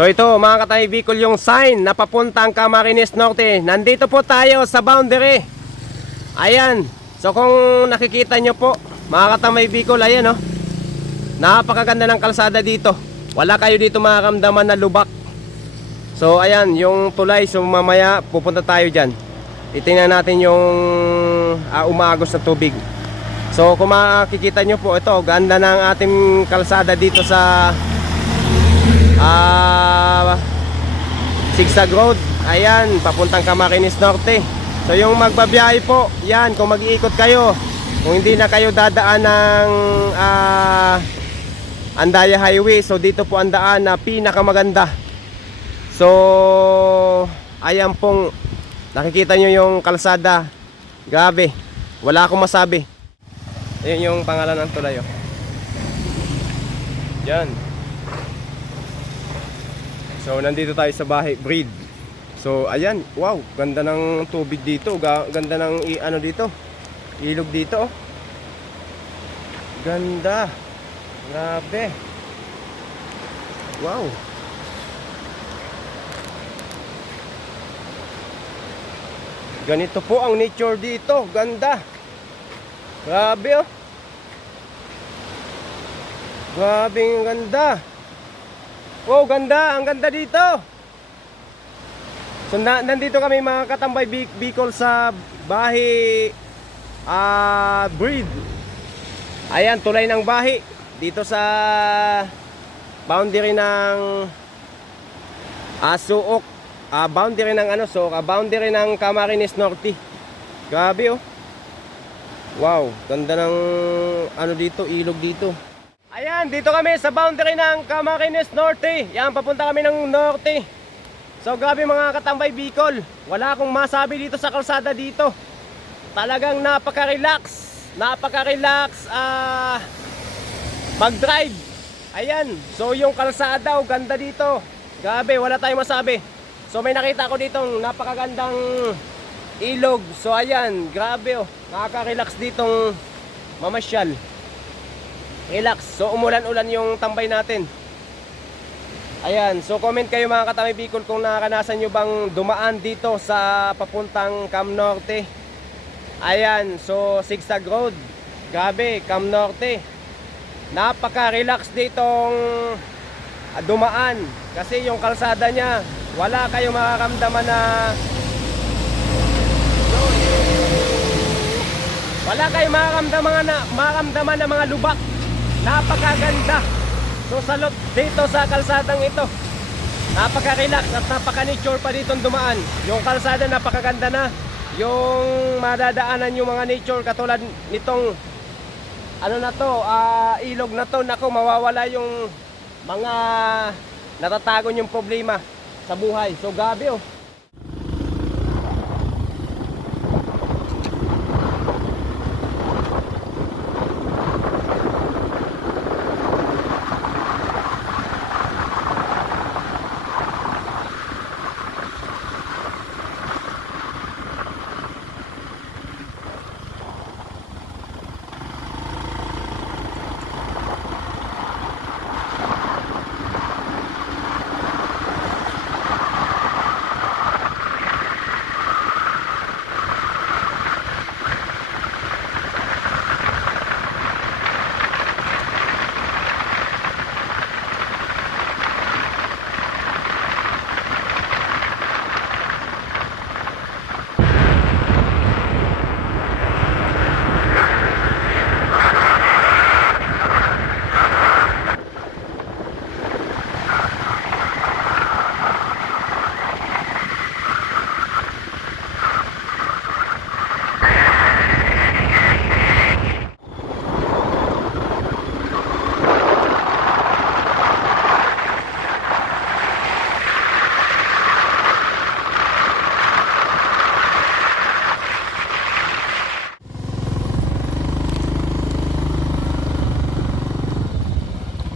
So ito mga katay Bicol, yung sign na papuntang Camarines Norte. Nandito po tayo sa boundary. Ayan. So kung nakikita nyo po mga katamay Bicol, ayan, oh, napakaganda ng kalsada dito. Wala kayo dito makakamdaman na lubak. So ayan yung tulay. So mamaya pupunta tayo dyan. Itingnan natin yung umagos na tubig. So kung makikita nyo po, ito ganda ng ating kalsada dito sa Zigzag Road. Ayan, papuntang Camarines Norte. So yung magbabiyahe po, yan, kung mag-iikot kayo, kung hindi na kayo dadaan ng Andaya Highway, so dito po ang daan na pinakamaganda. So ayan pong nakikita nyo yung kalsada. Grabe, wala akong masabi. Ayun yung pangalan ng tulay, oh. Yan. So nandito tayo sa Bahay Breed. So ayan, wow, ganda ng tubig dito, ganda ng ano dito, ilog dito, oh. Ganda. Grabe. Wow. Ganito po ang nature dito, ganda. Grabe, oh. Grabe, ang ganda. Wow, ganda, ang ganda dito. So nandito kami mga katambay Bicol sa Bahay Breed. Ayan, tulay ng Bahay dito sa boundary ng Suok, boundary ng ano, so boundary ng Camarines Norte. Grabe, oh. Wow, ganda ng ano dito, ilog dito. Ayan, dito kami sa boundary ng Camarines Norte. Yan, papunta kami ng Norte. So grabe mga katambay Bicol, wala akong masabi dito sa kalsada dito. Talagang napaka-relax. Napaka-relax mag-drive. Ayan, so yung kalsada, oh, ganda dito. Grabe, wala tayong masabi. So may nakita ko dito napakagandang ilog. So ayan, grabe, oh, nakaka-relax ditong mamasyal. Relax. So umulan-ulan yung tambay natin. Ayan, so comment kayo mga katamay Bicol kung nakakanasan nyo bang dumaan dito sa papuntang Cam Norte. Ayan, so Zigzag Road. Grabe, Cam Norte. Napaka-relax ditong dumaan. Kasi yung kalsada niya, wala kayong makakamdaman na makakamdaman na mga lubak. Napakaganda. So salot dito sa kalsadang ito. Napaka-relax at napaka-nature pa dito dumaan. Yung kalsada napakaganda na. Yung madadaanan yung mga nature katulad nitong ano na to, ilog na to. Nako, mawawala yung mga natatago yung problema sa buhay. So gabi, oh.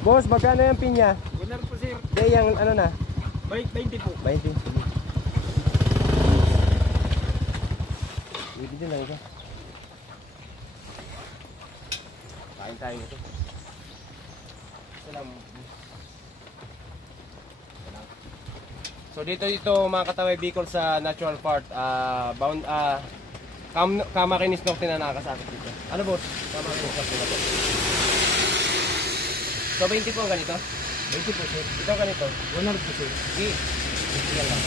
Boss, magkano yung pinya? 100 po sir. Hindi, yung ano na? 20 po. 20. Bibigyan lang ito. Kain tayo nito. Salam. So dito mga kataway Bicol sa natural part, Camarines Norte na nakakasakit dito. Ano boss? Camarines Norte na po. So 20 po ang ganito? 20 po sir. Ito ang ganito? 100 po sir. Sige. Yan lang.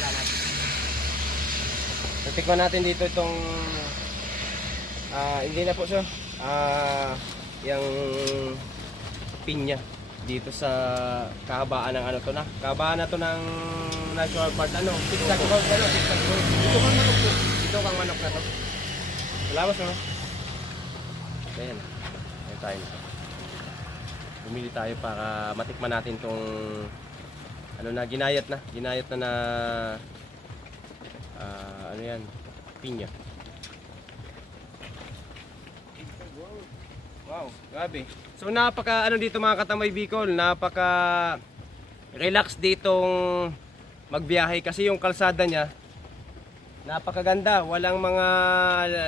Salamat. So tikman natin dito itong hindi na po siya. Yung pinya dito sa kahabaan ng ano to na. Kahabaan na to ng natural part ano, zigzag road ano, zigzag road. Ito kang manok po. Ito kang manok na to. Salamat no. Ayan. Ayan tayo. Bumili tayo para matikman natin tong ano na ginayat na ano yan, pinya. Wow, grabe. So napaka ano dito mga katamay Bicol, napaka relax ditong magbiyahe kasi yung kalsada niya napakaganda, walang mga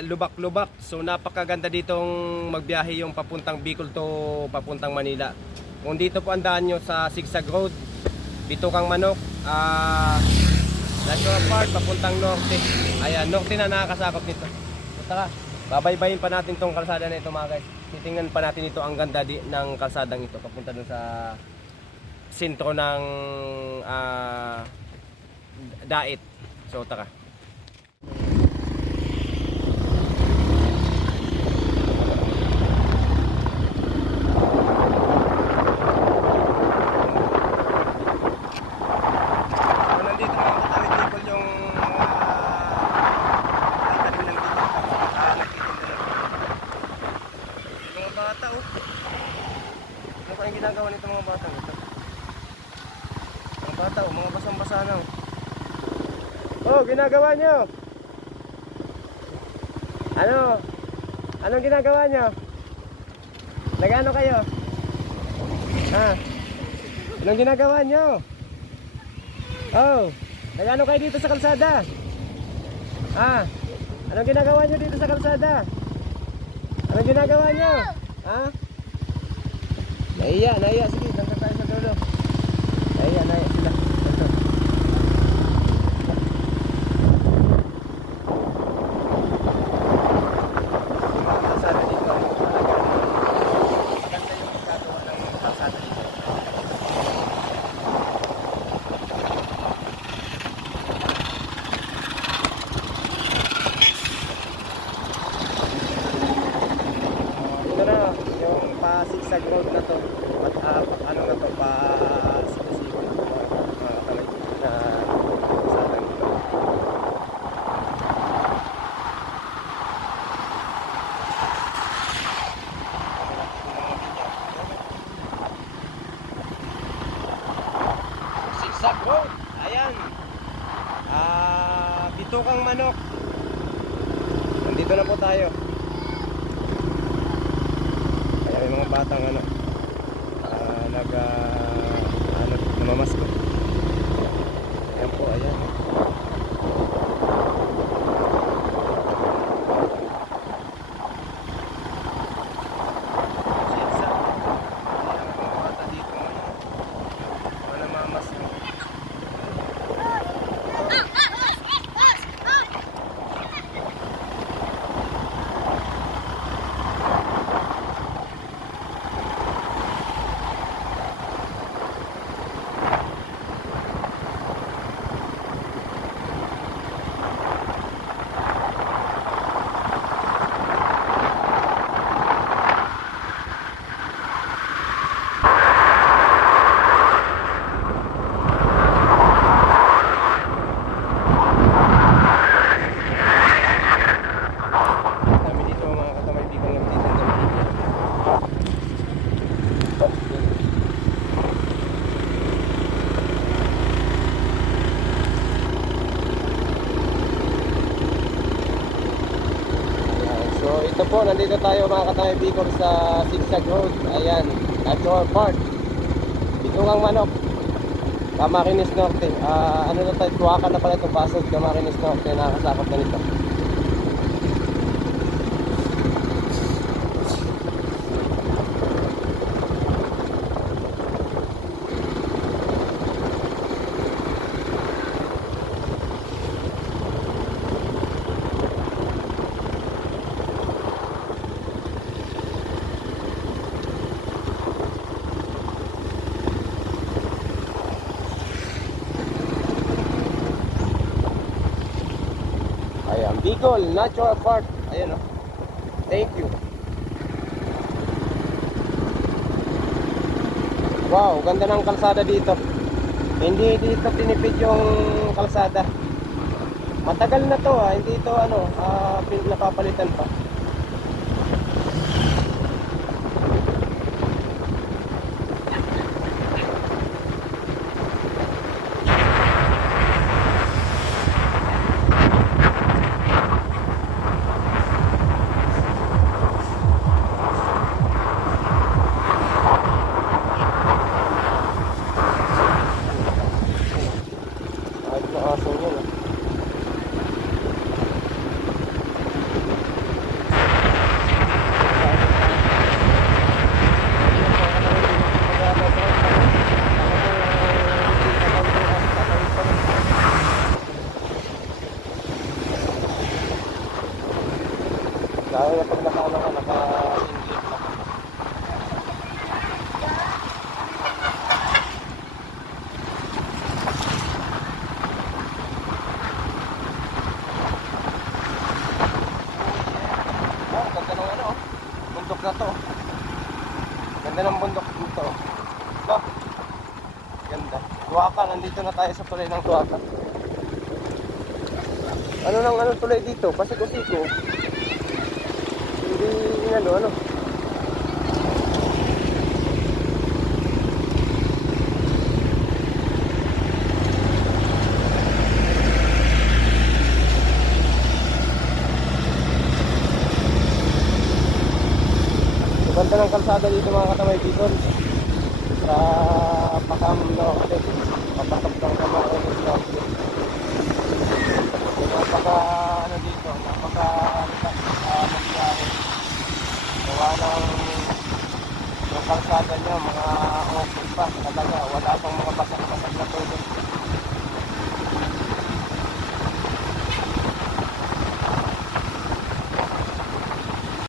lubak-lubak. So napakaganda ditong magbiyahe yung papuntang Bicol to papuntang Manila. Kung dito po ang daan nyo sa Zigzag Road, dito kang manok, Natural Park papuntang Norte. Ayan, Norte na nakakasakop nito. So tara, babaybayin pa natin tong kalsada na ito mga guys. Titingnan pa natin ito, ang ganda ng kalsadang ito papunta dun sa sentro ng Dait. So tara. Ginagawa nito mga bata ito. Mga bata, mga basang-basa na. Oh, ginagawa nyo? Ano? Anong ginagawa nyo? Nagano kayo? Ha? Anong ginagawa nyo? Oh, nagano kayo dito sa kalsada? Ha? Anong ginagawa nyo dito sa kalsada? Anong ginagawa nyo? Ha? Naiya, sige, tangkap tayo sa dulo. Naiya sila. Ito. Kalsada dito. Maganda yung gagawa ng kalsada dito. Ito na, yung pa-zigzag road na to. Ano na to, pa-sinisipin mga kamay na kalsada dito. Zigzag road, ayan. Dito kang manok. Nandito na po tayo. Kaya may mga batang ano namamasko. Ayan po, ayan. Zigzag. Ayan ang mga bata dito. Namamasko. Ito po, nandito tayo mga katamay Bicol sa Zigzag Road. Ayan, Natural Park. Dito kang manok. Camarines Norte. Ano na tayo, Tuaca na pala itong Pasod. Camarines Norte, nakakasakop na nito. Bicol Natural Park. Ayan, oh. Thank you. Wow, ganda ng kalsada dito. Hindi dito tinipid yung kalsada. Matagal na to, hindi ito napapalitan pa. Kahit na aso yun, ah. Dahil na pag naka-ano ka, naka-inlet na. Oh, ganda ng ano, bundok na to. Ganda ng bundok dito. Ba? Ganda. Tuwaka, nandito na tayo sa tulay ng Tuwaka. Ano tulay dito? Pasiko-siko. Hindi ano. Ganda ng kalsada dito mga katamay dito. Sa Pakam Norte. Papasok ng Kamay Norte. Napaka dito, nagyari. Gawa ng kalsada niya, mga okay pa talaga, wala pang mga basag-basag na tubig.